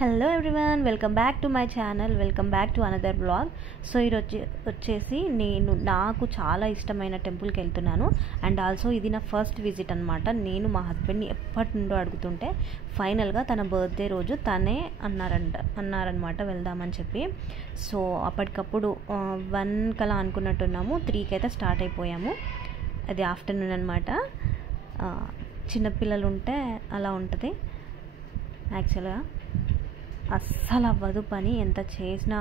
Hello everyone, welcome back to my channel. Welcome back to another blog. So ఈరోజు వచ్చేసి నాకు చాలా ఇష్టమైన టెంపుల్కి వెళ్తున్నాను. అండ్ ఆల్సో ఇది నా ఫస్ట్ విజిట్ అనమాట. నేను మా హస్బెండ్ని ఎప్పటి నుండో అడుగుతుంటే ఫైనల్గా తన బర్త్డే రోజు తనే అన్నారనమాట వెళ్దామని చెప్పి. సో అప్పటికప్పుడు 1 కలా అనుకున్నట్టున్నాము, 3కి అయితే స్టార్ట్ అయిపోయాము. అది ఆఫ్టర్నూన్ అనమాట. చిన్నపిల్లలు ఉంటే అలా ఉంటుంది యాక్చువల్గా. అస్సలు అవ్వదు పని, ఎంత చేసినా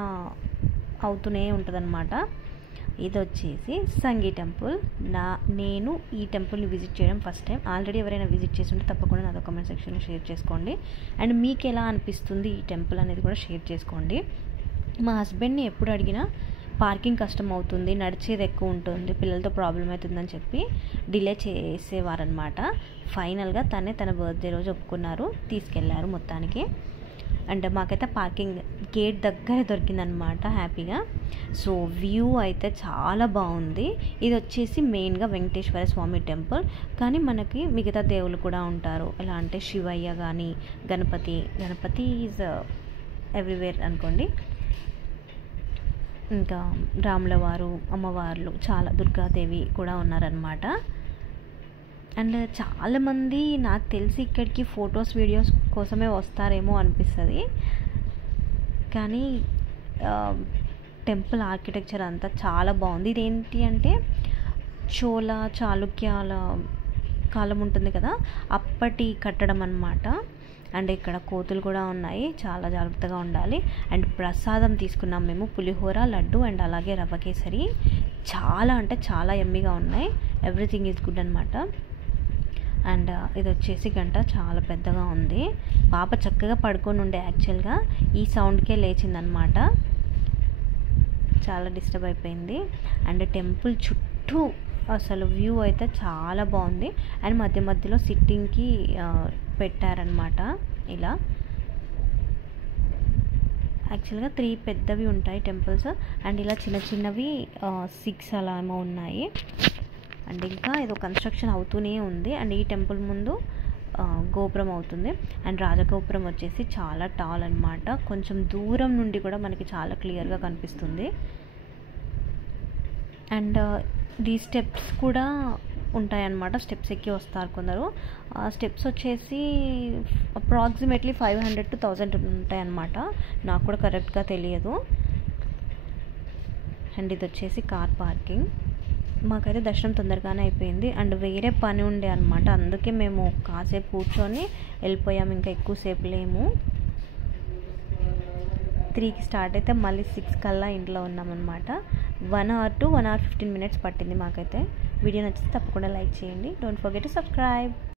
అవుతూనే ఉంటుంది అనమాట. ఇది వచ్చేసి సంగీ టెంపుల్. నేను ఈ టెంపుల్ని విజిట్ చేయడం ఫస్ట్ టైం. ఆల్రెడీ ఎవరైనా విజిట్ చేసి ఉంటే తప్పకుండా నాతో కామెంట్ సెక్షన్లో షేర్ చేసుకోండి. అండ్ మీకు ఎలా అనిపిస్తుంది ఈ టెంపుల్ అనేది కూడా షేర్ చేసుకోండి. మా హస్బెండ్ని ఎప్పుడు అడిగినా పార్కింగ్ కష్టం అవుతుంది, నడిచేది ఎక్కువ ఉంటుంది, పిల్లలతో ప్రాబ్లం అవుతుందని చెప్పి డిలే చేసేవారనమాట. ఫైనల్గా తన బర్త్డే రోజు ఒప్పుకున్నారు, తీసుకెళ్లారు మొత్తానికి. అండ్ మాకైతే పార్కింగ్ గేట్ దగ్గరే దొరికిందనమాట హ్యాపీగా. సో వ్యూ అయితే చాలా బాగుంది. ఇది వచ్చేసి మెయిన్గా వెంకటేశ్వర స్వామి టెంపుల్, కానీ మనకి మిగతా దేవుళ్ళు కూడా ఉంటారు. ఎలా అంటే శివయ్య కానీ గణపతి ఈజ్ ఎవ్రీవేర్ అనుకోండి. ఇంకా రాముల వారు, అమ్మవార్లు, చాలా దుర్గాదేవి కూడా ఉన్నారనమాట. అండ్ చాలామంది నాకు తెలిసి ఇక్కడికి ఫొటోస్ వీడియోస్ కోసమే వస్తారేమో అనిపిస్తుంది, కానీ టెంపుల్ ఆర్కిటెక్చర్ అంతా చాలా బాగుంది. ఇదేంటి అంటే చాళుక్యాల కాలం ఉంటుంది కదా, అప్పటి కట్టడం అన్నమాట. అండ్ ఇక్కడ కోతులు కూడా ఉన్నాయి, చాలా జాగ్రత్తగా ఉండాలి. అండ్ ప్రసాదం తీసుకున్నాం మేము, పులిహోర, లడ్డు అండ్ అలాగే రవ్వ కేసరి. చాలా అంటే చాలా యమ్మీగా ఉన్నాయి. ఎవ్రీథింగ్ ఈజ్ గుడ్ అనమాట. అండ్ ఇది వచ్చేసి గంట చాలా పెద్దగా ఉంది. పాప చక్కగా పడుకొని ఉండే యాక్చువల్గా ఈ సౌండ్కే లేచిందనమాట. చాలా డిస్టర్బ్ అయిపోయింది. అండ్ టెంపుల్ చుట్టూ అసలు వ్యూ అయితే చాలా బాగుంది. అండ్ మధ్య మధ్యలో సిట్టింగ్కి పెట్టారనమాట. ఇలా యాక్చువల్గా 3 పెద్దవి ఉంటాయి టెంపుల్స్, అండ్ ఇలా చిన్న చిన్నవి 6 అలా ఏమో ఉన్నాయి. అండ్ ఇంకా ఏదో కన్స్ట్రక్షన్ అవుతూనే ఉంది. అండ్ ఈ టెంపుల్ ముందు గోపురం అవుతుంది. అండ్ రాజగోపురం వచ్చేసి చాలా టాల్ అనమాట. కొంచెం దూరం నుండి కూడా మనకి చాలా క్లియర్గా కనిపిస్తుంది. అండ్ ఈ స్టెప్స్ కూడా ఉంటాయన్నమాట. స్టెప్స్ ఎక్కి వస్తారు కొందరు. స్టెప్స్ వచ్చేసి అప్రాక్సిమేట్లీ 500 to 1000 ఉంటాయన్నమాట. నాకు కూడా కరెక్ట్గా తెలియదు. అండ్ ఇది వచ్చేసి కార్ పార్కింగ్. మాకైతే దర్శనం తొందరగానే అయిపోయింది. అండ్ వేరే పని ఉండే అనమాట, అందుకే మేము కాసేపు కూర్చొని వెళ్ళిపోయాము. ఇంకా ఎక్కువసేపు లేము. 3కి స్టార్ట్ అయితే మళ్ళీ 6 కల్లా ఇంట్లో ఉన్నామన్నమాట. 1 hour to 1 hour 15 minutes పట్టింది మాకైతే. వీడియో నచ్చితే తప్పకుండా లైక్ చేయండి. Don't forget to subscribe.